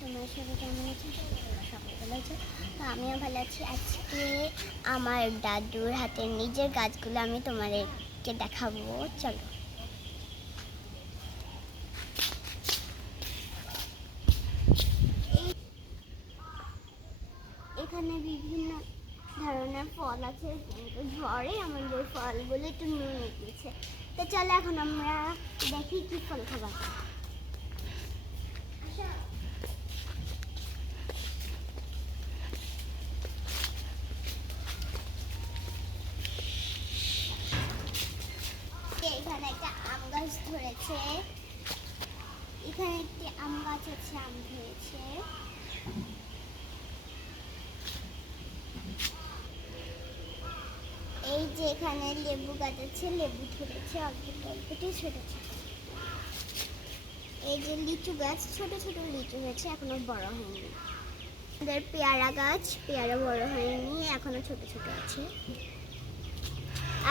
তোমার সবাই কেমন আছো? সবাই ভালো আছো তো আমিও ভালো আছি। আজকে আমার দাদুর হাতের নিজের গাছগুলো আমি তোমাদেরকে দেখাবো। চলো। এখানে বিভিন্ন ধরনের ফল আছে, কিন্তু ঝড়ে আমাদের ফলগুলো একটু নুয়ে গেছে। তো চলো এখন আমরা দেখি কি ফল খাবার এখানে একটা আম ধরেছে এখানে একটি আম গাছ আছে, আম ধরেছে। এই যে এখানে লেবু গাছ আছে, লেবু ধরেছে অল্প অল্পটি ছোট ছোট। এই যে লিচু গাছ, ছোট ছোট লিচু হয়েছে, এখনও বড় হয়নি। আমাদের পেয়ারা গাছ, পেয়ারা বড় হয়নি, এখনও ছোট ছোট আছে।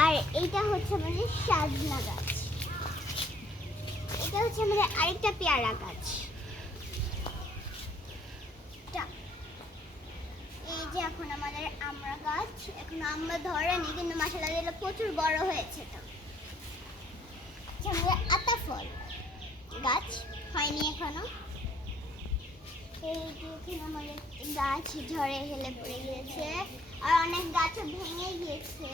আর এইটা হচ্ছে আমাদের সাজনা গাছ। এটা হচ্ছে আমাদের আরেকটা পেয়ারা গাছ। এই যে এখন আমাদের আমরা গাছ, এখন আমরা ধরেনি কিন্তু মাসালা দিলে প্রচুর বড় হয়েছে তো। আমাদের আতা ফল গাছ হয়নি এখনও। এই আমাদের গাছ ঝড়ে হেলে পড়ে গিয়েছে, আর অনেক গাছও ভেঙে গিয়েছে।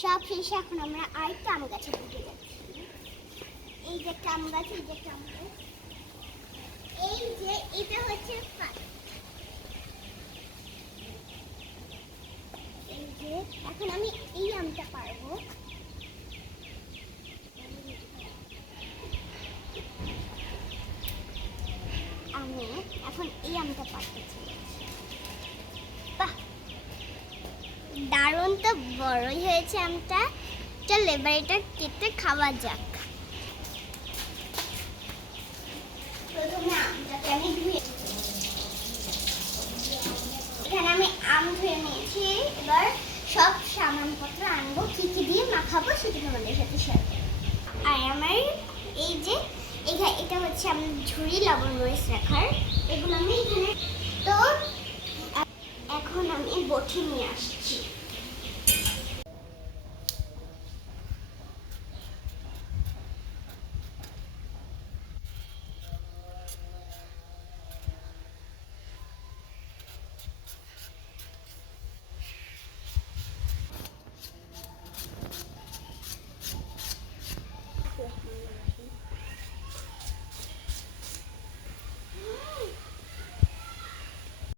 সব শেষে এখন আমরা আরেকটা আম গাছে ঢুকে যাচ্ছি। এই যে একটা আম গাছ, এই যে একটা আম গাছ। এই যে এটা হচ্ছে এই যে, এখন আমি এই আমটা পারব আমি এখন এই আমটা বাহ। দারুণ তো বড়ই হয়েছে আমটা। চল এবার এটা কেটে খাওয়া যাক। এখানে আমি আম ধুয়ে নিয়েছি। এবার সব সামানপত্র আনব। কি কি দিয়ে মাখাবো সেটা তোমাদের সাথে শেয়ার করব। আর আমার এই যে এটা হচ্ছে আমার ঝুড়ি লবণ মরিচ রাখার। এগুলো আমি এখানে তো এখন আমি বটি নিয়ে আসি